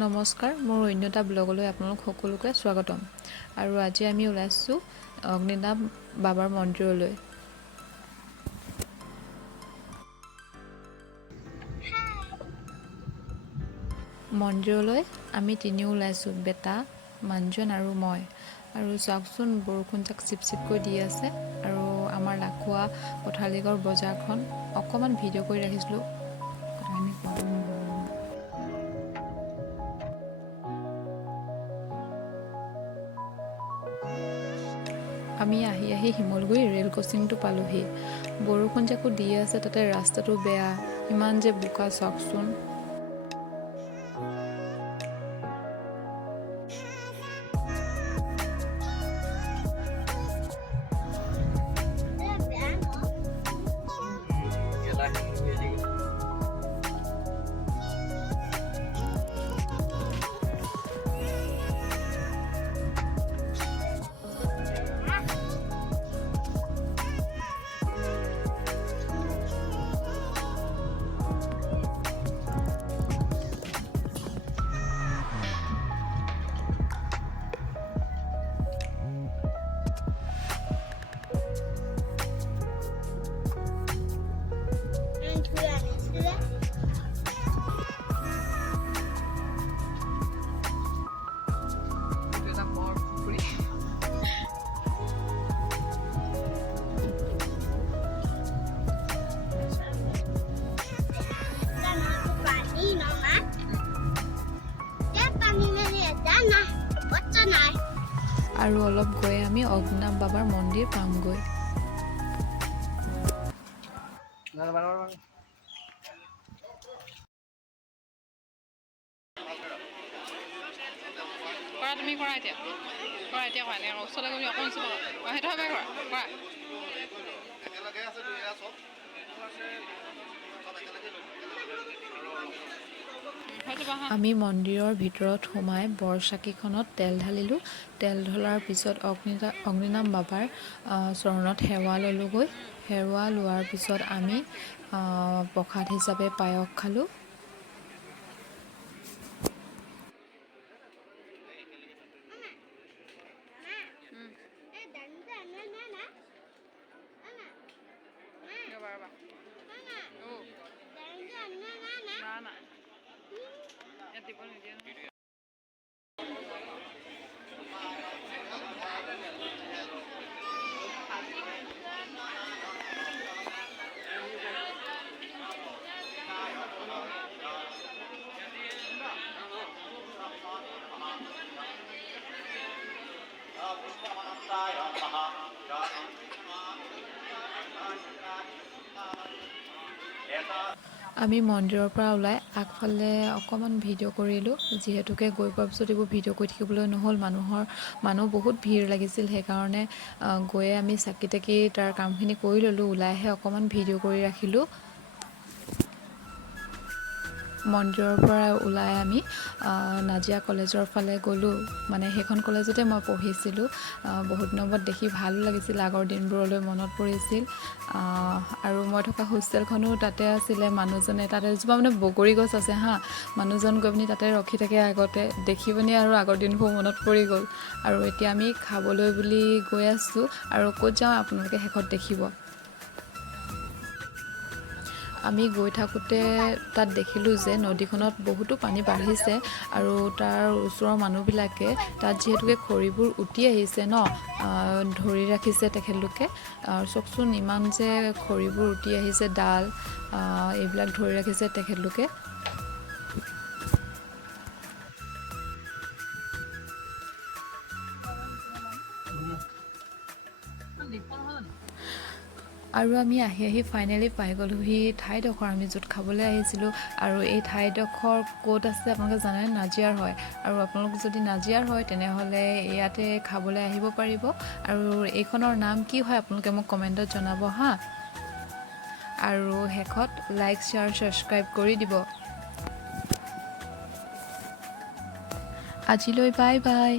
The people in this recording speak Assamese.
নমস্কাৰ, মোৰ অন্য এটা ব্লগলৈ আপোনালোক সকলোকে স্বাগতম। আৰু আজি আমি ওলাইছোঁ অগ্নিনাভ বাবাৰ মন্দিৰলৈ। মন্দিৰলৈ আমি তিনিও ওলাইছোঁ, বেটা, মানুহজন আৰু মই। আৰু চাওকচোন, বৰষুণ যাক চিপ চিপকৈ দি আছে। আৰু আমাৰ লাখুৱা পথালিগড় বজাৰখন অকণমান ভিডিঅ' কৰি ৰাখিছিলোঁ। আমি আহি আহি শিমলগুৰি ৰেল ক্ৰছিংটো পালোহি। বৰষুণ যাকো দি আছে, তাতে ৰাস্তাটো বেয়া, ইমান যে বোকা চাওকচোন। আৰু অলপ গৈ আমি অগ্নিনাভ বাবাৰ মন্দিৰ পামগৈ। তুমি কৰা এতিয়া কৰা এনেকৈ ওচৰলৈ গ'লে অকণ ওচৰ সেইটো হবে কৰা আমি মন্দিৰৰ ভিতৰত সোমাই বৰচাকিখনত তেল ঢালিলোঁ। তেল ঢলাৰ পিছত অগ্নিনাভ বাবাৰ চৰণত সেৱা ল'লোঁগৈ। সেৱা লোৱাৰ পিছত আমি প্ৰসাদ হিচাপে পায়স খালোঁ। আমি মন্দিৰৰ পৰা ওলাই আগফালে অকণমান ভিডিঅ' কৰিলোঁ, যিহেতুকে গৈ পোৱাৰ পিছত এইবোৰ ভিডিঅ' কৰি থাকিবলৈ নহ'ল। মানুহ বহুত ভিৰ লাগিছিল, সেইকাৰণে গৈয়ে আমি চাকি তাকি তাৰ কামখিনি কৰি ল'লোঁ। ওলাইহে অকণমান ভিডিঅ' কৰি ৰাখিলোঁ। মন্দিৰৰ পৰা ওলাই আমি নাজিৰা কলেজৰ ফালে গ'লোঁ। মানে সেইখন কলেজতে মই পঢ়িছিলোঁ। বহুত নম্বৰত দেখি ভালো লাগিছিল, আগৰ দিনবোৰলৈ মনত পৰিছিল। আৰু মই থকা হোষ্টেলখনো তাতে আছিলে। মানুহজনে তাতে এজোপা মানে বগৰী গছ আছে হা, মানুহজন গৈ পিনি তাতে ৰখি থাকে আগতে, দেখি পিনি আৰু আগৰ দিনবোৰ মনত পৰি গ'ল। আৰু এতিয়া আমি খাবলৈ বুলি গৈ আছোঁ, আৰু ক'ত যাওঁ আপোনালোকে শেষত দেখিব। আমি গৈ থাকোঁতে তাত দেখিলোঁ যে নদীখনত বহুতো পানী বাঢ়িছে, আৰু তাৰ ওচৰৰ মানুহবিলাকে তাত যিহেতুকে খৰিবোৰ উটি আহিছে ন, ধৰি ৰাখিছে তেখেতলোকে। চাওকচোন, ইমান যে খৰিবোৰ উটি আহিছে, ডাল এইবিলাক ধৰি ৰাখিছে তেখেতলোকে। আৰু আমি আহি আহি ফাইনেলি পাই গ'লোহি ঠাইডোখৰ আমি য'ত খাবলৈ আহিছিলোঁ। আৰু এই ঠাইডোখৰ ক'ত আছে আপোনালোকে জানে? নাজিৰাৰ হয়। আৰু আপোনালোক যদি নাজিৰাৰ হয় তেনেহ'লে ইয়াতে খাবলৈ আহিব পাৰিব। আৰু এইখনৰ নাম কি হয় আপোনালোকে মোক কমেণ্টত জনাব হা। আৰু শেষত লাইক, শ্বেয়াৰ, ছাবস্ক্ৰাইব কৰি দিব। আজিলৈ বাই বাই।